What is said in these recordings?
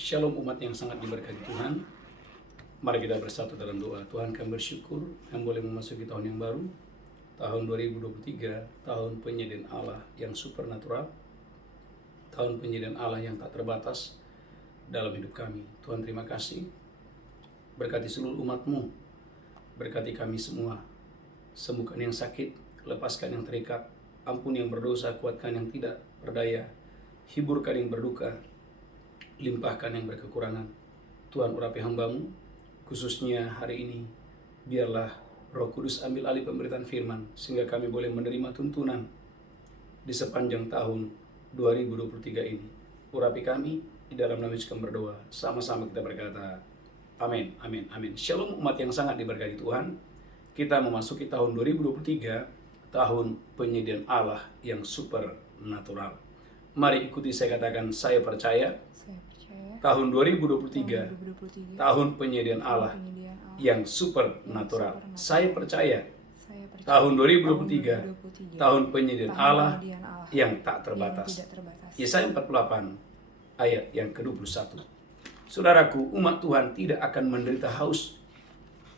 Shalom umat yang sangat diberkati Tuhan. Mari kita bersatu dalam doa. Tuhan, kami bersyukur yang boleh memasuki tahun yang baru, tahun 2023, tahun penyediaan Allah yang supernatural, tahun penyediaan Allah yang tak terbatas dalam hidup kami. Tuhan, terima kasih. Berkati seluruh umat-Mu, berkati kami semua. Sembuhkan yang sakit, lepaskan yang terikat, ampuni yang berdosa, kuatkan yang tidak berdaya, hiburkan yang berduka, limpahkan yang berkekurangan. Tuhan, urapi hamba-Mu, khususnya hari ini, biarlah Roh Kudus ambil alih pemberitaan firman, sehingga kami boleh menerima tuntunan di sepanjang tahun 2023 ini. Urapi kami, di dalam nama Yesus kami berdoa. Sama-sama kita berkata, amin, amin, amin. Shalom umat yang sangat diberkati Tuhan. Kita memasuki tahun 2023, tahun penyediaan Allah yang supernatural. Mari ikuti saya katakan, saya percaya. Tahun 2023, tahun penyediaan Allah yang supernatural. Saya percaya tahun 2023, tahun penyediaan Allah yang tak terbatas. Yesaya 48 ayat yang ke-21. Saudaraku, umat Tuhan tidak akan menderita haus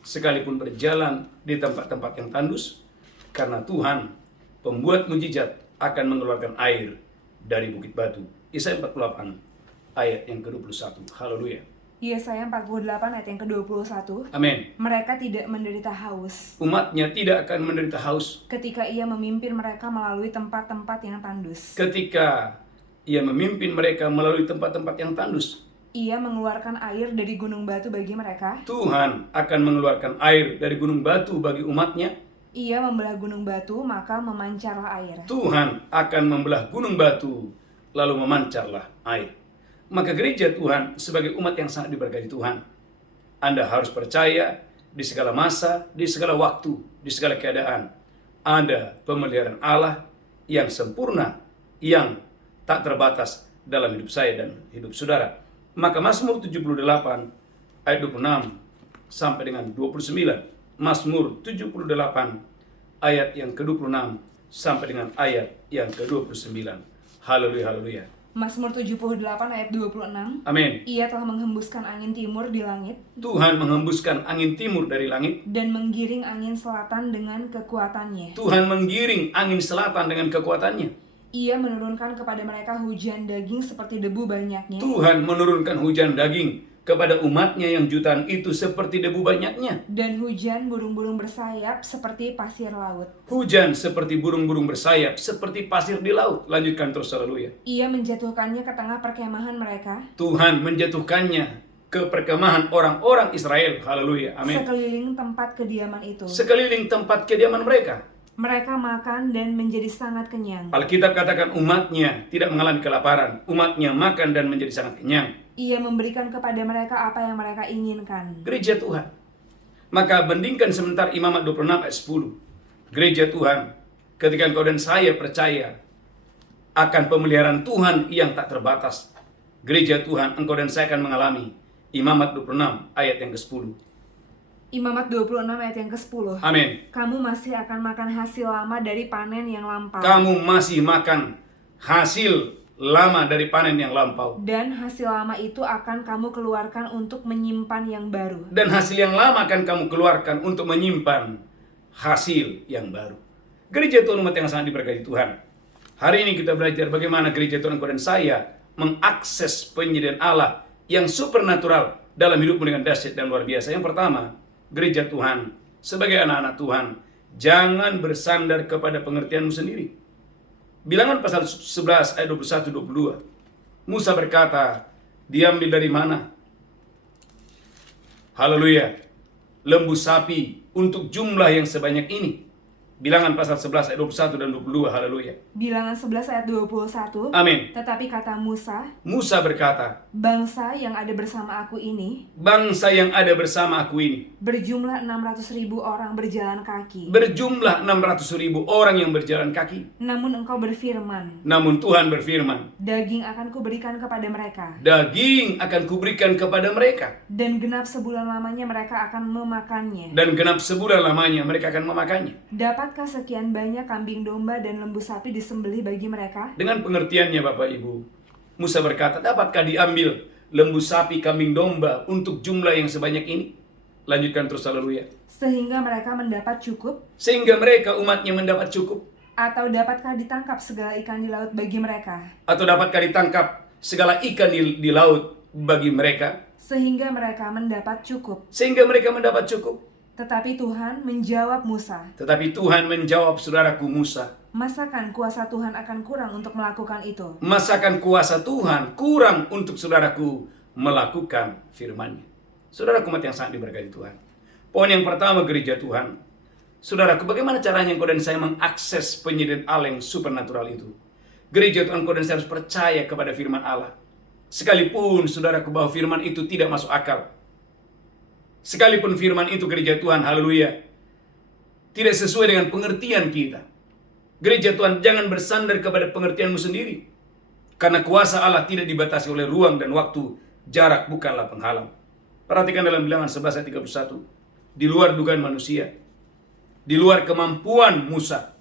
sekalipun berjalan di tempat-tempat yang tandus, karena Tuhan pembuat mujizat akan mengeluarkan air dari bukit batu. Yesaya 48 ayat yang ke-21. Haleluya. Yesaya 48 ayat yang ke-21. Amin. Mereka tidak menderita haus. Umatnya tidak akan menderita haus Ketika ia memimpin mereka melalui tempat-tempat yang tandus. ketika ia memimpin mereka melalui tempat-tempat yang tandus. Ia mengeluarkan air dari gunung batu bagi mereka. Tuhan akan mengeluarkan air dari gunung batu bagi umatnya. Ia membelah gunung batu, maka memancarlah air. Tuhan akan membelah gunung batu, lalu memancarlah air. Maka gereja Tuhan sebagai umat yang sangat diberkati Tuhan, Anda harus percaya di segala masa, di segala waktu, di segala keadaan, ada pemeliharaan Allah yang sempurna, yang tak terbatas dalam hidup saya dan hidup saudara. Maka Mazmur 78 ayat 26 sampai dengan 29. Mazmur 78 ayat yang ke-26 sampai dengan ayat yang ke-29. Haleluya, haleluya. Mazmur 78 ayat 26. Amin. Ia telah menghembuskan angin timur di langit Tuhan menghembuskan angin timur dari langit. dan menggiring angin selatan dengan kekuatannya. Tuhan menggiring angin selatan dengan kekuatannya. Ia menurunkan kepada mereka hujan daging seperti debu banyaknya. Tuhan menurunkan hujan daging kepada umatnya yang jutaan itu seperti debu banyaknya. Dan hujan burung-burung bersayap seperti pasir laut. Hujan seperti burung-burung bersayap, seperti pasir di laut. Lanjutkan terus, haleluya. Ia menjatuhkannya ke tengah perkemahan mereka. Tuhan menjatuhkannya ke perkemahan orang-orang Israel. Haleluya, amin. Sekeliling tempat kediaman itu. Sekeliling tempat kediaman mereka. Mereka makan dan menjadi sangat kenyang. Alkitab katakan umatnya tidak mengalami kelaparan. Umatnya makan dan menjadi sangat kenyang. Ia memberikan kepada mereka apa yang mereka inginkan. Gereja Tuhan. Maka bandingkan sebentar Imamat 26 ayat 10. Gereja Tuhan, ketika engkau dan saya percaya akan pemeliharaan Tuhan yang tak terbatas, gereja Tuhan, engkau dan saya akan mengalami Imamat 26 ayat yang ke-10. Imamat 26 ayat yang ke-10. Amin. Kamu masih akan makan hasil lama dari panen yang lampau. Kamu masih makan hasil lama dari panen yang lampau. Dan hasil lama itu akan kamu keluarkan untuk menyimpan yang baru. Dan hasil yang lama akan kamu keluarkan untuk menyimpan hasil yang baru. Gereja Tuhan, umat yang sangat diberkati Tuhan. Hari ini kita belajar bagaimana gereja Tuhan, engkau dan saya mengakses penyediaan Allah yang supernatural dalam hidupmu dengan dahsyat dan luar biasa. Yang pertama, gereja Tuhan, sebagai anak-anak Tuhan, jangan bersandar kepada pengertianmu sendiri. Bilangan pasal 11 ayat 21-22. Musa berkata, diambil dari mana? Haleluya. Lembu sapi untuk jumlah yang sebanyak ini. Bilangan pasal 11 ayat 21 dan 22. Haleluya. Bilangan 11 ayat 21. Amin. Tetapi kata Musa, Musa berkata, bangsa yang ada bersama aku ini bangsa yang ada bersama aku ini berjumlah 600.000 orang berjalan kaki. berjumlah 600.000 orang yang berjalan kaki. Namun engkau berfirman, Namun Tuhan berfirman, daging akan kuberikan kepada mereka, daging akan kuberikan kepada mereka, dan genap sebulan lamanya mereka akan memakannya. dan genap sebulan lamanya mereka akan memakannya. Dapatkah sekian banyak kambing domba dan lembu sapi disembelih bagi mereka? Dengan pengertiannya Bapak Ibu, Musa berkata, dapatkah diambil lembu sapi, kambing domba untuk jumlah yang sebanyak ini? Lanjutkan terus, haleluya. Sehingga mereka mendapat cukup, Sehingga mereka umatnya mendapat cukup. atau dapatkah ditangkap segala ikan di laut bagi mereka? Atau dapatkah ditangkap segala ikan di laut bagi mereka? Sehingga mereka mendapat cukup. Sehingga mereka mendapat cukup. Tetapi Tuhan menjawab Musa, Tetapi Tuhan menjawab saudaraku Musa, masakan kuasa Tuhan akan kurang untuk melakukan itu? masakan kuasa Tuhan kurang untuk saudaraku melakukan firman-Nya? Saudaraku umat yang sangat diberkati Tuhan. Poin yang pertama, gereja Tuhan. Saudaraku, bagaimana caranya engkau dan saya mengakses penyediaan Allah yang supernatural itu? Gereja Tuhan, engkau dan saya harus percaya kepada firman Allah. Sekalipun saudaraku bahwa firman itu tidak masuk akal. Sekalipun firman itu, gereja Tuhan, haleluya, tidak sesuai dengan pengertian kita. Gereja Tuhan, jangan bersandar kepada pengertianmu sendiri. Karena kuasa Allah tidak dibatasi oleh ruang dan waktu. Jarak bukanlah penghalang. Perhatikan dalam Bilangan 11 ayat 31. Di luar dugaan manusia, di luar kemampuan Musa,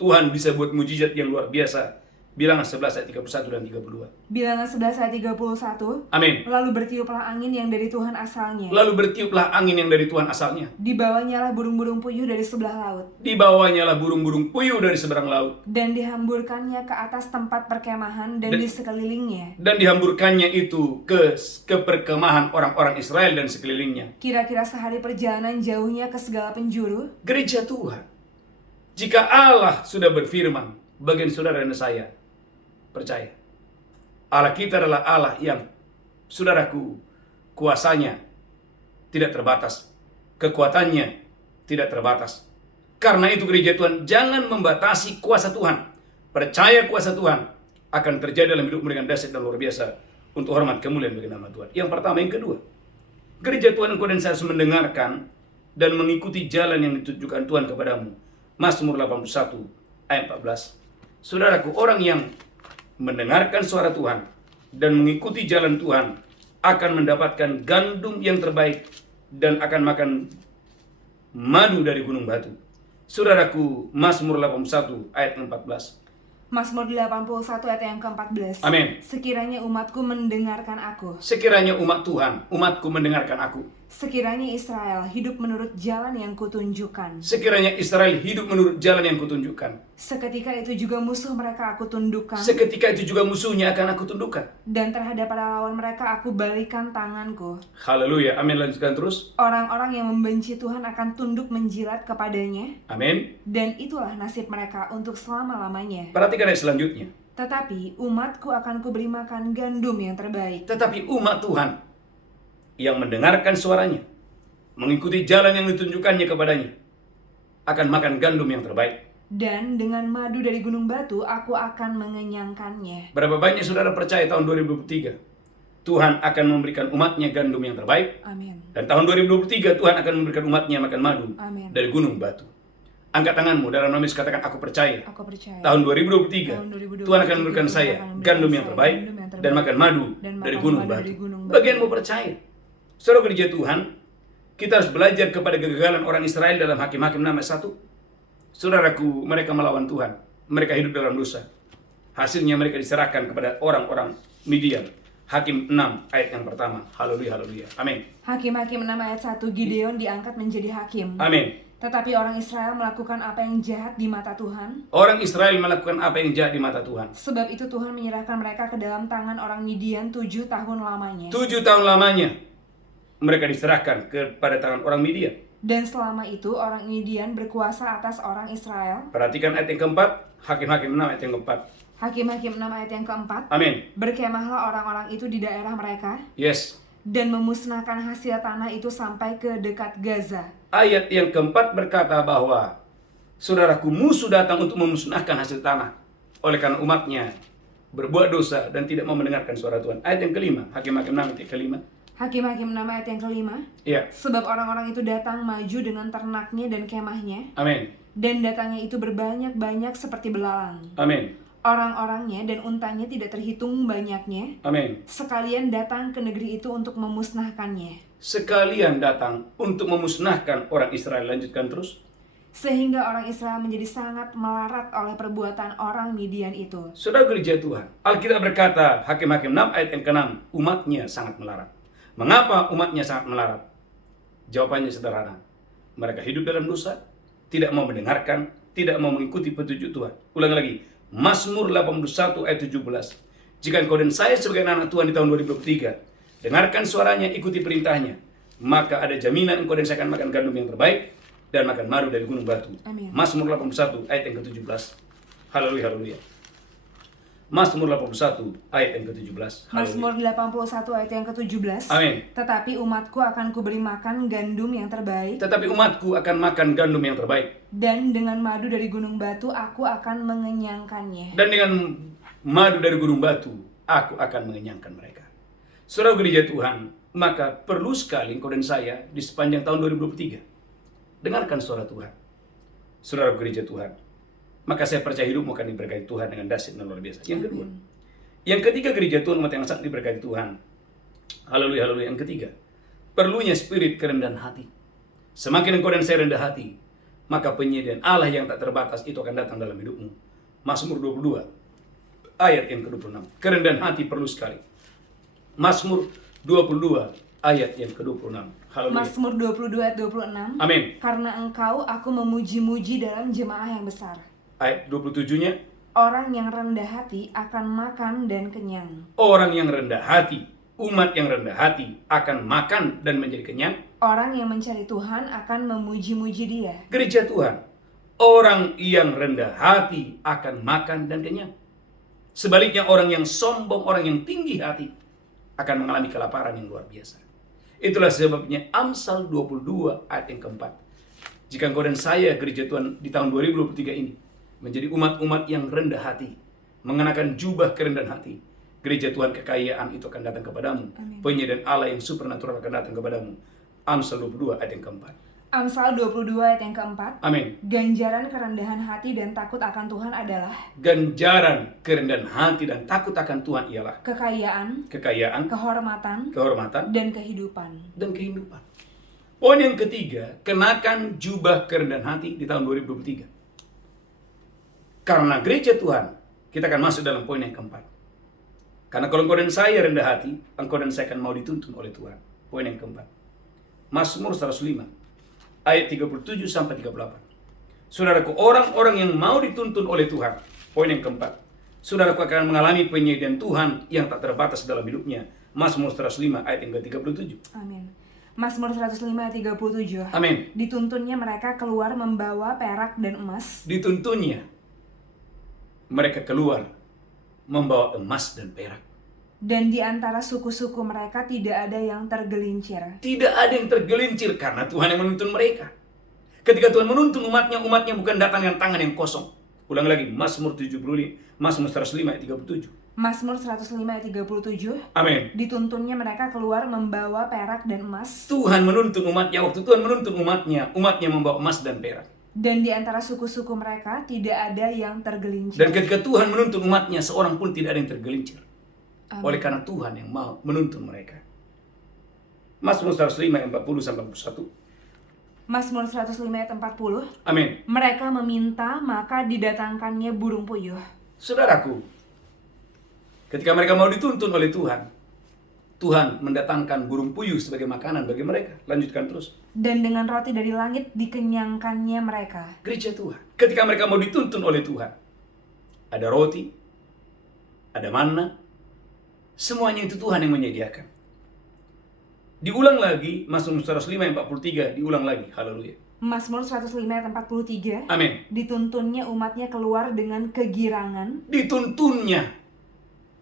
Tuhan bisa buat mujizat yang luar biasa. Bilangan 11 ayat 31 dan 32. Bilangan 11 ayat 31. Amin. Lalu bertiuplah angin yang dari Tuhan asalnya. Lalu bertiuplah angin yang dari Tuhan asalnya. Dibawanya lah burung-burung puyuh dari sebelah laut. Dibawanya lah burung-burung puyuh dari seberang laut. Dan dihamburkannya ke atas tempat perkemahan dan di sekelilingnya. Dan dihamburkannya itu ke perkemahan orang-orang Israel dan sekelilingnya. Kira-kira sehari perjalanan jauhnya ke segala penjuru. Gereja Tuhan, jika Allah sudah berfirman, bagian saudara dan saya percaya. Allah kita adalah Allah yang, saudaraku, kuasanya tidak terbatas. Kekuatannya tidak terbatas. Karena itu gereja Tuhan, jangan membatasi kuasa Tuhan. Percaya kuasa Tuhan akan terjadi dalam hidupmu dengan dahsyat dan luar biasa untuk hormat kemuliaan bagi nama Tuhan. Yang pertama. Yang kedua, gereja Tuhan, engkau dan saya harus mendengarkan dan mengikuti jalan yang ditunjukkan Tuhan kepadamu. Mazmur 81 ayat 14. Saudaraku, orang yang mendengarkan suara Tuhan dan mengikuti jalan Tuhan akan mendapatkan gandum yang terbaik dan akan makan madu dari gunung batu. Saudaraku, Mazmur 81 ayat 14. Mazmur 81 ayat yang ke-14. Amin. Sekiranya umatku mendengarkan aku. Sekiranya umat Tuhan, umatku mendengarkan aku. Sekiranya Israel hidup menurut jalan yang kutunjukkan. Sekiranya Israel hidup menurut jalan yang kutunjukkan. Seketika itu juga musuh mereka aku tundukkan. Seketika itu juga musuhnya akan aku tundukkan. Dan terhadap para lawan mereka aku balikan tanganku. Haleluya. Amin. Lanjutkan terus. Orang-orang yang membenci Tuhan akan tunduk menjilat kepadanya. Amin. Dan itulah nasib mereka untuk selama-lamanya. Perhatikan ayat selanjutnya. Tetapi umatku akan kuberi makan gandum yang terbaik. Tetapi umat Tuhan yang mendengarkan suaranya, mengikuti jalan yang ditunjukkannya kepadanya, akan makan gandum yang terbaik. Dan dengan madu dari gunung batu aku akan mengenyangkannya. Berapa banyak saudara percaya tahun 2023 Tuhan akan memberikan umatnya gandum yang terbaik? Amin. Dan tahun 2023 Tuhan akan memberikan umatnya makan madu Amin. dari gunung batu. Angkat tanganmu dalam nama Yesus, katakan, aku percaya. Aku percaya. Tahun 2023 Tahun 2023, Tuhan akan memberikan saya gandum yang terbaik dan makan madu dari gunung batu. Bagianmu percaya. Saudara gereja Tuhan, kita harus belajar kepada kegagalan orang Israel dalam Hakim-Hakim 6 ayat 1. Saudaraku, mereka melawan Tuhan. Mereka hidup dalam dosa. Hasilnya mereka diserahkan kepada orang-orang Midian. Hakim 6 ayat yang pertama. Haleluya, haleluya. Amin. Hakim-Hakim 6 ayat 1, Gideon diangkat menjadi hakim. Amin. Tetapi orang Israel melakukan apa yang jahat di mata Tuhan. Orang Israel melakukan apa yang jahat di mata Tuhan. Sebab itu Tuhan menyerahkan mereka ke dalam tangan orang Midian 7 tahun lamanya. 7 tahun lamanya mereka diserahkan kepada tangan orang Midian. Dan selama itu orang Midian berkuasa atas orang Israel. Perhatikan ayat yang keempat, Hakim-Hakim 6 ayat yang keempat. Hakim-Hakim 6 ayat yang keempat. Amin. Berkemahlah orang-orang itu di daerah mereka. Yes. Dan memusnahkan hasil tanah itu sampai ke dekat Gaza. Ayat yang keempat berkata bahwa saudaraku, musuh datang untuk memusnahkan hasil tanah. Oleh karena umatnya berbuat dosa dan tidak mau mendengarkan suara Tuhan. Ayat yang kelima, Hakim-Hakim 6 ayat yang kelima. Hakim-Hakim 6 ayat yang kelima. Iya. Sebab orang-orang itu datang maju dengan ternaknya dan kemahnya. Amin. Dan datangnya itu berbanyak-banyak seperti belalang. Amin. Orang-orangnya dan untanya tidak terhitung banyaknya. Amin. Sekalian datang ke negeri itu untuk memusnahkannya. Sekalian datang untuk memusnahkan orang Israel. Lanjutkan terus. Sehingga orang Israel menjadi sangat melarat oleh perbuatan orang Midian itu. Saudara gereja Tuhan, Alkitab berkata, Hakim-Hakim 6 ayat yang ke-6, umatnya sangat melarat. Mengapa umatnya sangat melarat? Jawabannya sederhana. Mereka hidup dalam dosa, tidak mau mendengarkan, tidak mau mengikuti petunjuk Tuhan. Ulang lagi, Mazmur 81 ayat 17. Jika engkau dan saya sebagai anak Tuhan di tahun 2023, dengarkan suaranya, ikuti perintahnya, maka ada jaminan engkau dan saya akan makan gandum yang terbaik dan makan madu dari gunung batu. Amin. Mazmur 81 ayat yang ke-17. Haleluya, haleluya. Mazmur 81 ayat yang ke-17. Mazmur 81 ayat yang ke-17. Amin. Tetapi umatku akan kuberi makan gandum yang terbaik, Tetapi umatku akan makan gandum yang terbaik, dan dengan madu dari gunung batu aku akan mengenyangkannya. dan dengan madu dari gunung batu aku akan mengenyangkan mereka. Saudara gereja Tuhan, maka perlu sekali engkau dan saya di sepanjang tahun 2023 dengarkan suara Tuhan. Saudara gereja Tuhan, maka saya percaya hidupmu akan diberkati Tuhan dengan dahsyat dan luar biasa. Yang kedua, yang ketiga gereja Tuhan, umat yang sangat diberkati Tuhan. Haleluya, haleluya. Yang ketiga, perlunya spirit kerendahan hati. Semakin engkau dan saya rendah hati, maka penyediaan Allah yang tak terbatas itu akan datang dalam hidupmu. Mazmur 22 ayat yang ke-26. Kerendahan hati perlu sekali. Mazmur 22 ayat yang ke-26. Haleluya. Mazmur 22 ayat 26. Amin. Karena engkau aku memuji-muji dalam jemaah yang besar. Ayat 27-nya, Orang yang rendah hati akan makan dan kenyang. orang yang rendah hati, umat yang rendah hati akan makan dan menjadi kenyang. Orang yang mencari Tuhan akan memuji-muji Dia. Gereja Tuhan, orang yang rendah hati akan makan dan kenyang. Sebaliknya orang yang sombong, orang yang tinggi hati akan mengalami kelaparan yang luar biasa. Itulah sebabnya Amsal 22 ayat yang keempat. Jika engkau dan saya gereja Tuhan di tahun 2023 ini menjadi umat-umat yang rendah hati, mengenakan jubah kerendahan hati, gereja Tuhan kekayaan itu akan datang kepadamu. Penyediaan Allah yang supernatural akan datang kepadamu. Amsal 22 ayat yang keempat. Amsal 22 ayat yang keempat. Amin. Ganjaran kerendahan hati dan takut akan Tuhan adalah Ganjaran kerendahan hati dan takut akan Tuhan ialah kekayaan, kekayaan, kehormatan, kehormatan, dan kehidupan. dan kehidupan. Poin yang ketiga, kenakan jubah kerendahan hati di tahun 2023. Karena gereja Tuhan, kita akan masuk dalam poin yang keempat. Karena kalau engkau dan saya rendah hati, engkau dan saya akan mau dituntun oleh Tuhan. Poin yang keempat. Mazmur 105 ayat 37 sampai 38. Saudaraku, orang-orang yang mau dituntun oleh Tuhan. Poin yang keempat. Saudaraku akan mengalami penyediaan Tuhan yang tak terbatas dalam hidupnya. Mazmur 105 ayat yang ke-37. Amin. Mazmur 105 ayat 37. Amin. Dituntunnya mereka keluar membawa perak dan emas. Dituntunnya mereka keluar membawa emas dan perak. Dan di antara suku-suku mereka tidak ada yang tergelincir. Tidak ada yang tergelincir karena Tuhan yang menuntun mereka. Ketika Tuhan menuntun umatnya, umatnya bukan datang dengan tangan yang kosong. Ulang lagi, Mazmur 75, Mazmur 105 ayat 37. Mazmur 105 ayat 37. Amin. Dituntunnya mereka keluar membawa perak dan emas. Tuhan menuntun umatnya, waktu Tuhan menuntun umatnya, umatnya membawa emas dan perak. Dan di antara suku-suku mereka tidak ada yang tergelincir. Dan ketika Tuhan menuntun umatnya, seorang pun tidak ada yang tergelincir. Amin. Oleh karena Tuhan yang mau menuntun mereka. Mazmur 105 ayat 40 sampai 41. Mazmur 105 ayat 40. Amin. Mereka meminta, maka didatangkannya burung puyuh. Saudaraku, ketika mereka mau dituntun oleh Tuhan, Tuhan mendatangkan burung puyuh sebagai makanan bagi mereka. Lanjutkan terus. Dan dengan roti dari langit dikenyangkannya mereka. Gereja Tuhan, ketika mereka mau dituntun oleh Tuhan, ada roti, ada manna, semuanya itu Tuhan yang menyediakan. Diulang lagi, Mazmur 105 ayat 43, diulang lagi. Haleluya. Mazmur 105 ayat 43. Amin. Dituntunnya umatnya keluar dengan kegirangan. Dituntunnya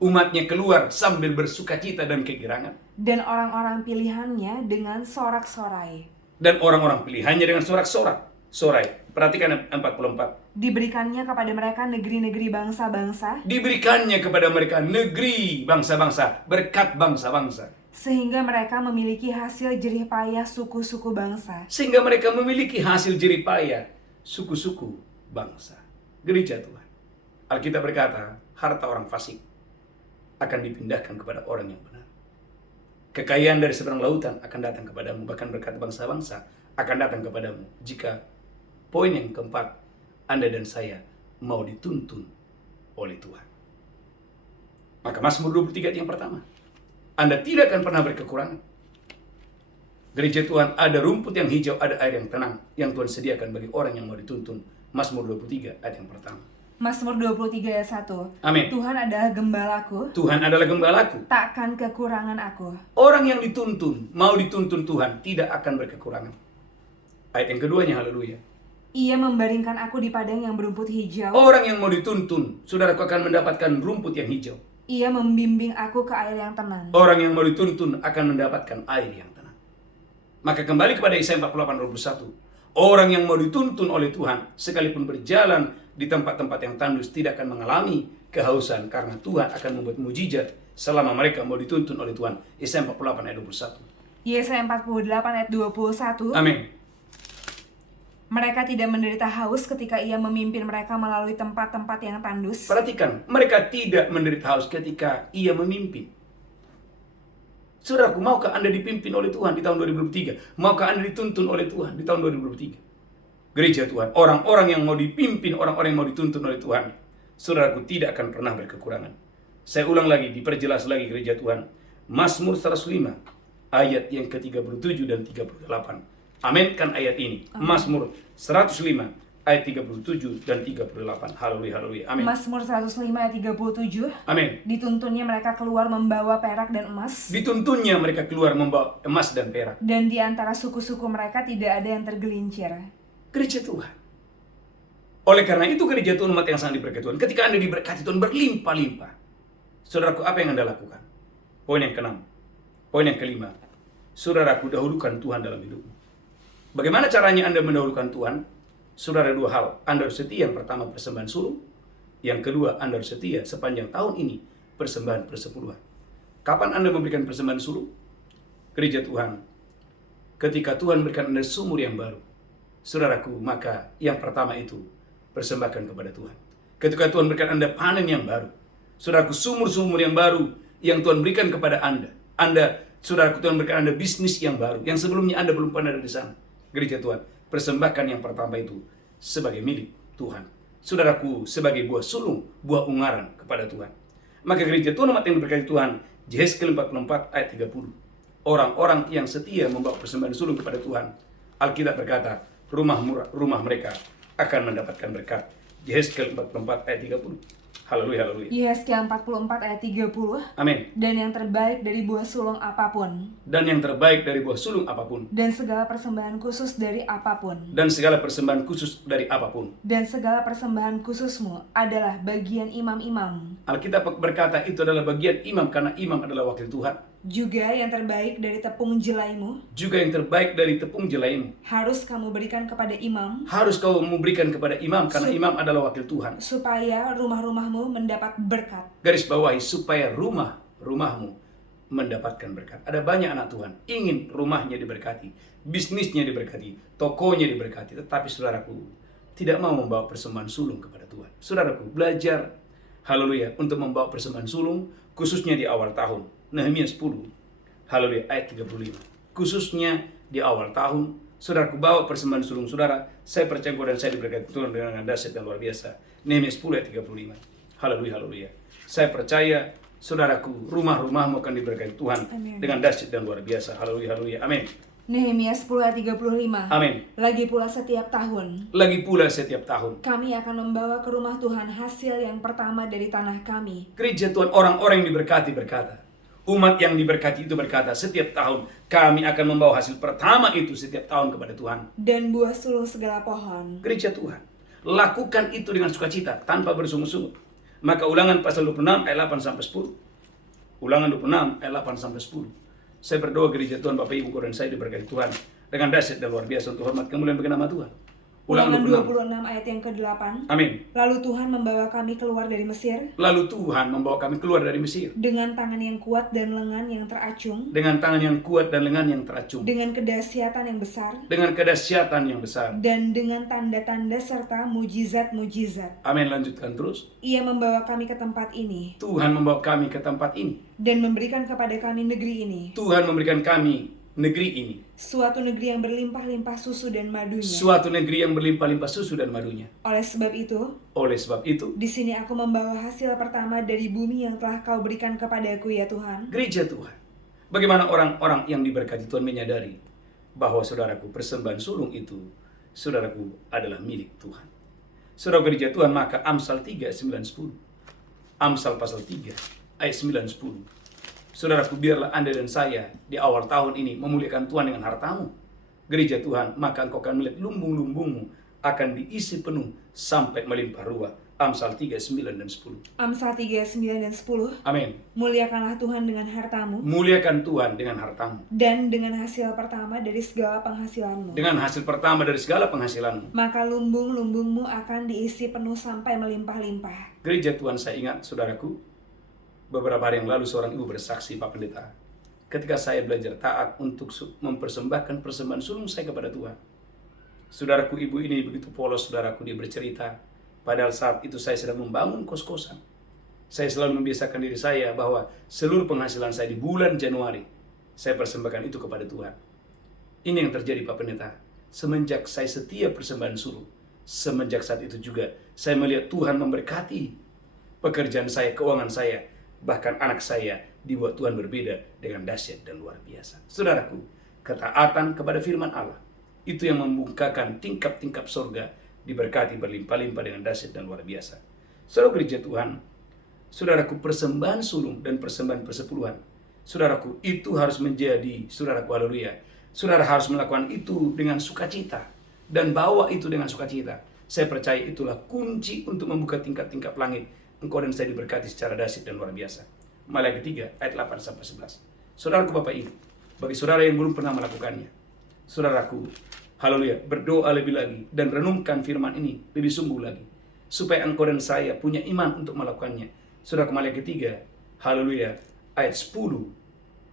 umatnya keluar sambil bersukacita dan kegirangan. Dan orang-orang pilihannya dengan sorak-sorai. Dan orang-orang pilihannya dengan sorak-sorai. Sorai. Perhatikan 44. Diberikannya kepada mereka negeri-negeri bangsa-bangsa. Diberikannya kepada mereka negeri bangsa-bangsa, berkat bangsa-bangsa. Sehingga mereka memiliki hasil jerih payah suku-suku bangsa. Sehingga mereka memiliki hasil jerih payah suku-suku bangsa. Gereja Tuhan. Alkitab berkata, harta orang fasik akan dipindahkan kepada orang yang benar. Kekayaan dari seberang lautan akan datang kepadamu. Bahkan berkat bangsa-bangsa akan datang kepadamu jika Poin yang keempat, Anda dan saya mau dituntun oleh Tuhan. Maka Mazmur 23 yang pertama, Anda tidak akan pernah berkekurangan. Gereja Tuhan, ada rumput yang hijau, ada air yang tenang, yang Tuhan sediakan bagi orang yang mau dituntun. Mazmur 23 ayat yang pertama. Mazmur 23 ayat 1. Amin. Tuhan adalah gembalaku, Tuhan adalah gembalaku. takkan kekurangan aku. Orang yang dituntun, mau dituntun Tuhan, tidak akan berkekurangan. Ayat yang keduanya, haleluya. Ia membaringkan aku di padang yang berumput hijau. Orang yang mau dituntun, saudaraku akan mendapatkan rumput yang hijau. Ia membimbing aku ke air yang tenang. Orang yang mau dituntun akan mendapatkan air yang tenang. Maka kembali kepada Yesaya 48:21. Orang yang mau dituntun oleh Tuhan, sekalipun berjalan di tempat-tempat yang tandus, tidak akan mengalami kehausan, karena Tuhan akan membuat mujizat selama mereka mau dituntun oleh Tuhan. Yesaya 48 ayat 21. Yesaya 48 ayat 21. Amin. Mereka tidak menderita haus ketika ia memimpin mereka melalui tempat-tempat yang tandus. Perhatikan, mereka tidak menderita haus ketika ia memimpin. Saudaraku, maukah Anda dipimpin oleh Tuhan di tahun 2023? Maukah Anda dituntun oleh Tuhan di tahun 2023? Gereja Tuhan, orang-orang yang mau dipimpin, orang-orang yang mau dituntun oleh Tuhan, saudaraku, tidak akan pernah berkekurangan. Saya ulang lagi, diperjelas lagi gereja Tuhan. Mazmur 105 ayat yang ke-37 dan 38. Aminkan ayat ini. Mazmur 105 ayat 37 dan 38. Haleluya, haleluya. Amin. Mazmur 105 ayat 37. Amin. Dituntunnya mereka keluar membawa perak dan emas. Dituntunnya mereka keluar membawa emas dan perak. Dan di antara suku-suku mereka tidak ada yang tergelincir. Gereja Tuhan. Oleh karena itu gereja Tuhan, umat yang sangat diberkati Tuhan. Ketika Anda diberkati Tuhan berlimpah-limpah, saudaraku, apa yang Anda lakukan? Poin yang ke-6. Poin yang ke-5. Saudaraku, dahulukan Tuhan dalam hidupmu. Bagaimana caranya Anda mendahulukan Tuhan? Saudara, dua hal. Anda harus setia, yang pertama persembahan sulung. Yang kedua, Anda harus setia sepanjang tahun ini persembahan persepuluhan. Kapan Anda memberikan persembahan sulung? Gereja Tuhan, ketika Tuhan berikan Anda sumur yang baru, saudaraku, maka yang pertama itu persembahkan kepada Tuhan. Ketika Tuhan berikan Anda panen yang baru, saudaraku, sumur-sumur yang baru yang Tuhan berikan kepada Anda, saudaraku, Tuhan berikan Anda bisnis yang baru, yang sebelumnya Anda belum pernah ada di sana. Gereja Tuhan, persembahkan yang pertama itu sebagai milik Tuhan. Saudaraku, sebagai buah sulung, buah ungaran kepada Tuhan. Maka gereja Tuhan, umat yang diberkati Tuhan, Yesaya 44 ayat 30. Orang-orang yang setia membawa persembahan sulung kepada Tuhan, Alkitab berkata, rumah mereka akan mendapatkan berkat. Yesaya 44 ayat 30. Haleluya, haleluya. Yesaya 44 ayat 30. Amin. Dan yang terbaik dari buah sulung apapun. Dan yang terbaik dari buah sulung apapun. Dan segala persembahan khusus dari apapun. Dan segala persembahan khusus dari apapun. Dan segala persembahan khususmu adalah bagian imam-imam. Alkitab berkata itu adalah bagian imam, karena imam adalah wakil Tuhan. Juga yang terbaik dari tepung jelaimu. Juga yang terbaik dari tepung jelaimu. Harus kamu berikan kepada imam. Harus kau memberikan kepada imam, karena imam adalah wakil Tuhan. Supaya rumah-rumahmu mendapat berkat. Garis bawahi, supaya rumahmu mendapatkan berkat. Ada banyak anak Tuhan ingin rumahnya diberkati, bisnisnya diberkati, tokonya diberkati, tetapi saudaraku tidak mau membawa persembahan sulung kepada Tuhan. Saudaraku, belajar, haleluya, untuk membawa persembahan sulung, khususnya di awal tahun. Nehemia 10, haleluya, ayat 35. Khususnya di awal tahun, saudaraku, bawa persembahan sulung saudara. Saya percaya dan saya diberkati Tuhan dengan dahsyat dan luar biasa. Nehemia 10 ayat 35. Haleluya, haleluya. Saya percaya, saudaraku, rumahmu akan diberkati Tuhan. Amin. Dengan dahsyat dan luar biasa. Haleluya, haleluya. Amin. Nehemia 10 ayat 35. Amin. Lagi pula setiap tahun kami akan membawa ke rumah Tuhan hasil yang pertama dari tanah kami. Gereja Tuhan, orang-orang yang diberkati berkata, umat yang diberkati itu berkata, setiap tahun kami akan membawa hasil pertama itu setiap tahun kepada Tuhan. Dan buah sulung segala pohon. Gereja Tuhan, lakukan itu dengan sukacita, tanpa bersungut-sungut. Maka Ulangan pasal 26 ayat 8-10. Ulangan 26 ayat 8-10. Saya berdoa gereja Tuhan, Bapak Ibu, dan saya diberkati Tuhan dengan dahsyat dan luar biasa untuk hormat kemuliaan bagi nama Tuhan. Ulangan 26 ayat yang ke-8. Amin. Lalu Tuhan membawa kami keluar dari Mesir. Lalu Tuhan membawa kami keluar dari Mesir. Dengan tangan yang kuat dan lengan yang teracung. Dengan tangan yang kuat dan lengan yang teracung. Dengan kedahsyatan yang besar. Dengan kedahsyatan yang besar. Dan dengan tanda-tanda serta mujizat-mujizat. Amin. Lanjutkan terus. Ia membawa kami ke tempat ini. Tuhan membawa kami ke tempat ini. Dan memberikan kepada kami negeri ini. Tuhan memberikan kami negeri ini. Suatu negeri yang berlimpah-limpah susu dan madunya. Suatu negeri yang berlimpah-limpah susu dan madunya. Oleh sebab itu, di sini aku membawa hasil pertama dari bumi yang telah kau berikan kepadaku ya Tuhan. Gereja Tuhan. Bagaimana orang-orang yang diberkati Tuhan menyadari bahwa saudaraku, persembahan sulung itu, saudaraku, adalah milik Tuhan. Saudara gereja Tuhan, maka Amsal 3, 9, 10. Amsal pasal 3, ayat 9, 10. Saudaraku, biarlah Anda dan saya di awal tahun ini memuliakan Tuhan dengan hartamu. Gereja Tuhan, maka engkau akan melihat lumbung-lumbungmu akan diisi penuh sampai melimpah ruah. Amsal 3, 9, dan 10. Amsal 3, 9, dan 10. Amin. Muliakanlah Tuhan dengan hartamu. Muliakan Tuhan dengan hartamu. Dan dengan hasil pertama dari segala penghasilanmu. Dengan hasil pertama dari segala penghasilanmu. Maka lumbung-lumbungmu akan diisi penuh sampai melimpah-limpah. Gereja Tuhan, saya ingat saudaraku, beberapa hari yang lalu seorang ibu bersaksi, Pak Pendeta, ketika saya belajar taat untuk mempersembahkan persembahan sulung saya kepada Tuhan. Saudaraku, ibu ini begitu polos, saudaraku, dia bercerita. Padahal saat itu saya sedang membangun kos-kosan. Saya selalu membiasakan diri saya bahwa seluruh penghasilan saya di bulan Januari, saya persembahkan itu kepada Tuhan. Ini yang terjadi, Pak Pendeta. Semenjak saya setia persembahan sulung, semenjak saat itu juga saya melihat Tuhan memberkati pekerjaan saya, keuangan saya, bahkan anak saya dibuat Tuhan berbeda dengan dahsyat dan luar biasa. Saudaraku, ketaatan kepada firman Allah, itu yang membukakan tingkap-tingkap surga, diberkati berlimpah-limpah dengan dahsyat dan luar biasa. Saudara gereja Tuhan, saudaraku, persembahan sulung dan persembahan persepuluhan, saudaraku, itu harus menjadi, saudaraku, haleluya, saudara harus melakukan itu dengan sukacita dan bawa itu dengan sukacita. Saya percaya itulah kunci untuk membuka tingkat-tingkap langit. Engkau dan saya diberkati secara dahsyat dan luar biasa. Maliaki 3 ayat 8-11. Saudaraku, Bapak Ibu, bagi saudara yang belum pernah melakukannya, saudaraku, haleluya, berdoa lebih lagi dan renungkan firman ini lebih sungguh lagi, supaya engkau dan saya punya iman untuk melakukannya. Saudaraku, Maliaki 3, haleluya, ayat 10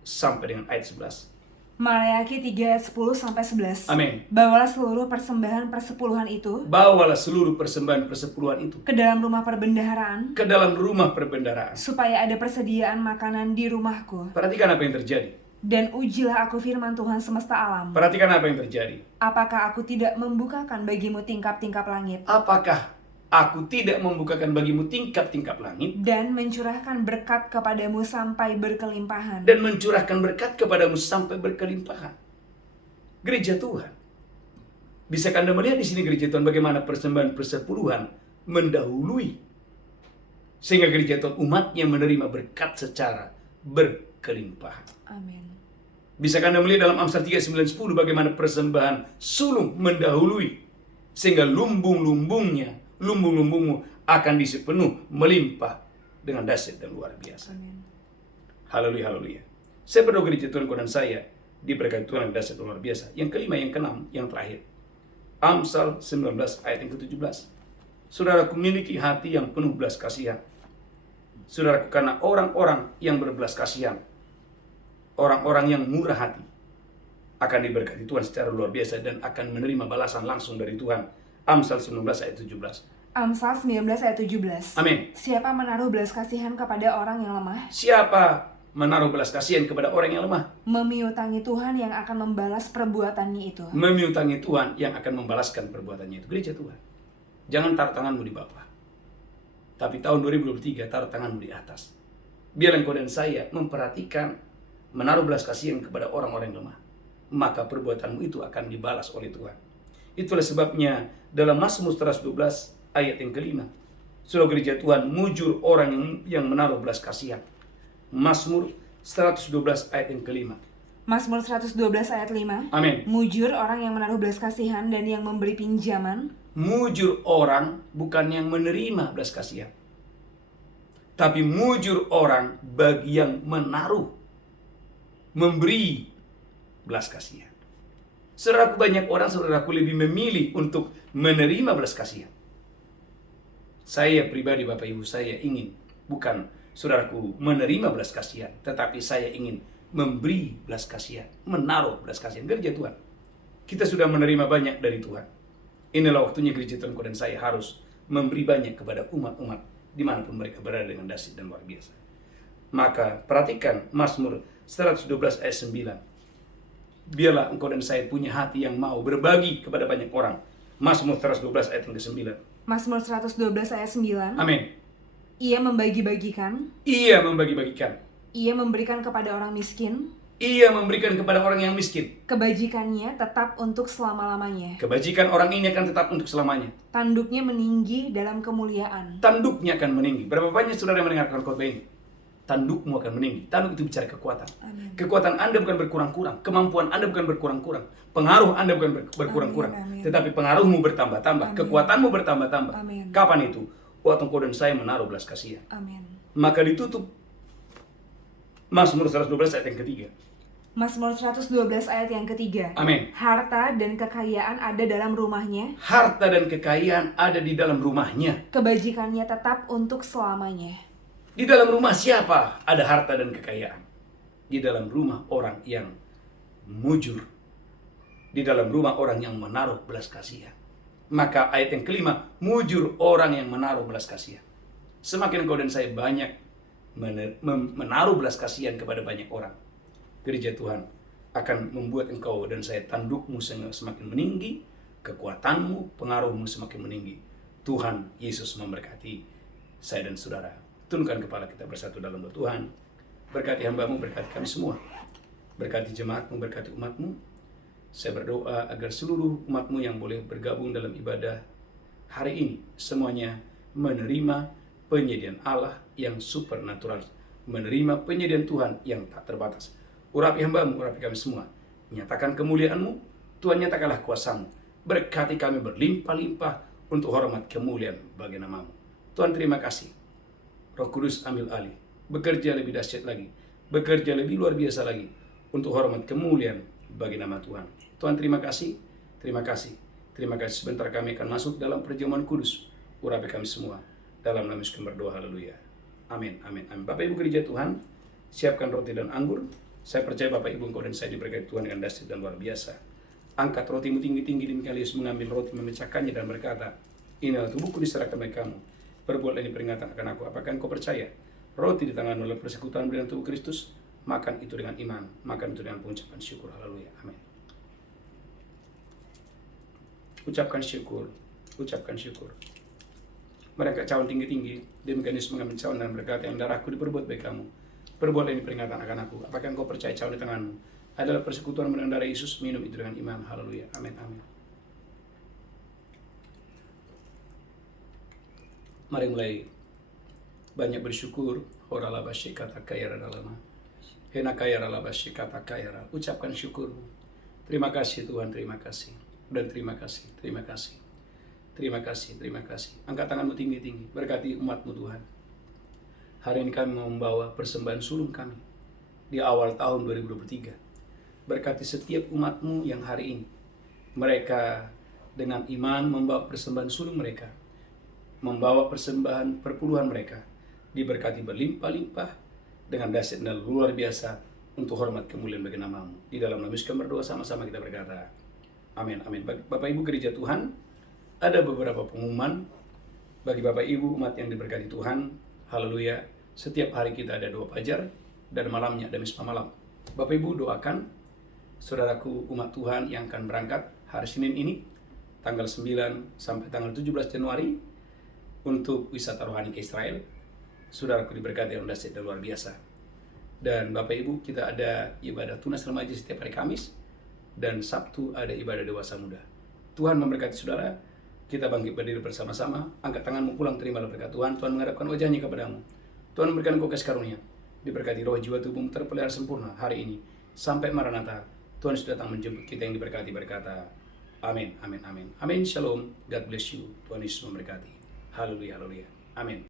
sampai dengan ayat 11. Maliaki 3, 10-11. Amin. Bawalah seluruh persembahan persepuluhan itu. Bawalah seluruh persembahan persepuluhan itu ke dalam rumah perbendaharaan. Ke dalam rumah perbendaharaan. Supaya ada persediaan makanan di rumahku. Perhatikan apa yang terjadi. Dan ujilah aku firman Tuhan semesta alam. Perhatikan apa yang terjadi. Apakah aku tidak membukakan bagimu tingkap-tingkap langit? Apakah aku tidak membukakan bagimu tingkap-tingkap langit? Dan mencurahkan berkat kepadamu sampai berkelimpahan. Dan mencurahkan berkat kepadamu sampai berkelimpahan. Gereja Tuhan, bisakah Anda melihat di sini gereja Tuhan bagaimana persembahan persepuluhan mendahului, sehingga gereja Tuhan umatnya menerima berkat secara berkelimpahan. Amin. Bisakah Anda melihat dalam Amsal 3, 9, 10 bagaimana persembahan sulung mendahului, sehingga lumbung-lumbungmu akan diisi penuh, melimpah dengan dahsyat dan luar biasa. Amin. Haleluya, haleluya. Saya berdoa gereja Tuhan dan saya diberkati Tuhan yang dahsyat dan luar biasa. Yang kelima, yang keenam, yang terakhir. Amsal 19 ayat yang ke-17. Saudaraku, miliki hati yang penuh belas kasihan. Saudaraku, karena orang-orang yang berbelas kasihan, orang-orang yang murah hati, akan diberkati Tuhan secara luar biasa dan akan menerima balasan langsung dari Tuhan. Amsal 19 ayat 17. Amsal 19 ayat 17. Amin. Siapa menaruh belas kasihan kepada orang yang lemah? Siapa menaruh belas kasihan kepada orang yang lemah? Memiutangi Tuhan yang akan membalas perbuatannya itu. Memiutangi Tuhan yang akan membalaskan perbuatannya itu. Gereja Tuhan, jangan taruh tanganmu di bawah, tapi tahun 2023 taruh tanganmu di atas. Biar engkau dan saya memperhatikan menaruh belas kasihan kepada orang-orang yang lemah, maka perbuatanmu itu akan dibalas oleh Tuhan. Itulah sebabnya dalam Mazmur 112 ayat yang kelima, saudara gereja Tuhan, mujur orang yang menaruh belas kasihan. Mazmur 112 ayat yang kelima. Mazmur 112 ayat 5. Amin. Mujur orang yang menaruh belas kasihan dan yang memberi pinjaman. Mujur orang bukan yang menerima belas kasihan, tapi mujur orang bagi yang menaruh, memberi belas kasihan. Saudaraku, banyak orang, saudaraku, lebih memilih untuk menerima belas kasihan. Saya pribadi, Bapak Ibu, saya ingin bukan, saudaraku, menerima belas kasihan, tetapi saya ingin memberi belas kasihan, menaruh belas kasihan. Gereja Tuhan, kita sudah menerima banyak dari Tuhan. Inilah waktunya gereja Tuhan dan saya harus memberi banyak kepada umat-umat dimanapun mereka berada dengan dahsyat dan luar biasa. Maka perhatikan Mazmur 112 ayat 9. Biarlah engkau dan saya punya hati yang mau berbagi kepada banyak orang. Mazmur 112 ayat yang ke-9. Mazmur 112 ayat 9. Amin. Ia membagi-bagikan. Ia membagi-bagikan. Ia memberikan kepada orang miskin. Ia memberikan kepada orang yang miskin. Kebajikannya tetap untuk selama-lamanya. Kebajikan orang ini akan tetap untuk selamanya. Tanduknya meninggi dalam kemuliaan. Tanduknya akan meninggi. Berapa banyak saudara yang mendengarkan khotbah ini? Tandukmu akan meninggi. Tanduk itu bicara kekuatan. Amin. Kekuatan Anda bukan berkurang-kurang. Kemampuan Anda bukan berkurang-kurang. Pengaruh Anda bukan berkurang-kurang. Amin. Tetapi pengaruhmu bertambah-tambah. Amin. Kekuatanmu bertambah-tambah. Amin. Kapan itu? Waktu engkau dan saya menaruh belas kasihan. Amin. Maka ditutup Mazmur 112 ayat yang ketiga. Mazmur 112 ayat yang ketiga. Amin. Harta dan kekayaan ada dalam rumahnya. Harta dan kekayaan ada di dalam rumahnya. Kebajikannya tetap untuk selamanya. Di dalam rumah siapa ada harta dan kekayaan? Di dalam rumah orang yang mujur. Di dalam rumah orang yang menaruh belas kasihan. Maka ayat yang kelima, mujur orang yang menaruh belas kasihan. Semakin engkau dan saya banyak menaruh belas kasihan kepada banyak orang, gereja Tuhan akan membuat engkau dan saya tandukmu semakin meninggi, kekuatanmu, pengaruhmu semakin meninggi. Tuhan Yesus memberkati saya dan saudara. Tundukkan kepala kita bersatu dalam doa. Tuhan, berkati hamba-Mu, berkati kami semua. Berkati jemaat-Mu, berkati umat-Mu. Saya berdoa agar seluruh umat-Mu yang boleh bergabung dalam ibadah hari ini, semuanya menerima penyediaan Allah yang supernatural. Menerima penyediaan Tuhan yang tak terbatas. Urapi hamba-Mu, urapi kami semua. Nyatakan kemuliaan-Mu, Tuhan nyatakanlah kuasa-Mu. Berkati kami berlimpah-limpah untuk hormat kemuliaan bagi nama-Mu. Tuhan terima kasih. Roh Kudus ambil alih. Bekerja lebih dahsyat lagi. Bekerja lebih luar biasa lagi. Untuk hormat kemuliaan bagi nama Tuhan. Tuhan terima kasih. Terima kasih. Terima kasih. Sebentar kami akan masuk dalam perjamuan kudus. Urapi kami semua. Dalam nama Yesus kami berdoa. Haleluya. Amin. Amin. Amin. Bapak Ibu gereja Tuhan, siapkan roti dan anggur. Saya percaya Bapak Ibu engkau dan saya diberkati Tuhan dengan dahsyat dan luar biasa. Angkat rotimu tinggi-tinggi, demikian Yesus mengambil roti, memecahkannya dan berkata, inilah tubuhku diserahkan bagi kamu. Perbuatlah ini peringatan akan aku. Apakah engkau percaya? Roti di tangan oleh persekutuan dengan tubuh Kristus, makan itu dengan iman, makan itu dengan pengucapan syukur. Haleluya. Amin. Ucapkan syukur, ucapkan syukur. Mereka cawan tinggi-tinggi, demikian Yesus mengambil cawan dan berkata, yang darahku diperbuat bagi kamu. Perbuatlah ini peringatan akan aku. Apakah engkau percaya cawan di tanganmu adalah persekutuan dengan darah Yesus? Minum itu dengan iman. Haleluya. Amin. Amin. Mari mulai banyak bersyukur. Orala basyikata kayara dalama. Hena kayara la basyikata kayara. Ucapkan syukur. Terima kasih Tuhan, terima kasih. Dan terima kasih, terima kasih. Terima kasih, terima kasih. Angkat tanganmu tinggi-tinggi. Berkati umat-Mu Tuhan. Hari ini kami membawa persembahan sulung kami di awal tahun 2023. Berkati setiap umat-Mu yang hari ini. Mereka dengan iman membawa persembahan sulung mereka. Membawa persembahan perpuluhan mereka. Diberkati berlimpah-limpah dengan dahsyat dan luar biasa untuk hormat kemuliaan bagi nama-Mu. Di dalam nama Yesus kami berdoa, sama-sama kita berkata, amin, amin. Bapak Ibu gereja Tuhan, ada beberapa pengumuman bagi Bapak Ibu umat yang diberkati Tuhan. Haleluya. Setiap hari kita ada doa fajar dan malamnya ada misbah malam. Bapak Ibu doakan saudaraku umat Tuhan yang akan berangkat hari Senin ini tanggal 9 sampai tanggal 17 Januari untuk wisata rohani ke Israel. Saudaraku diberkati yang dahsyat dan luar biasa. Dan Bapak Ibu kita ada ibadah tunas remaja setiap hari Kamis dan Sabtu ada ibadah dewasa muda. Tuhan memberkati saudara. Kita bangkit berdiri bersama-sama. Angkat tanganmu pulang, terimalah berkat Tuhan. Tuhan menghadapkan wajahnya kepadamu. Tuhan memberikan engkau kasih karunia. Diberkati roh jiwa tubuhmu terpelihara sempurna hari ini. Sampai Maranatha. Tuhan sudah datang menjemput kita yang diberkati berkata, amin, amin, amin. Amin, shalom. God bless you. Tuhan Yesus memberkati. Haleluya, haleluya. Amin.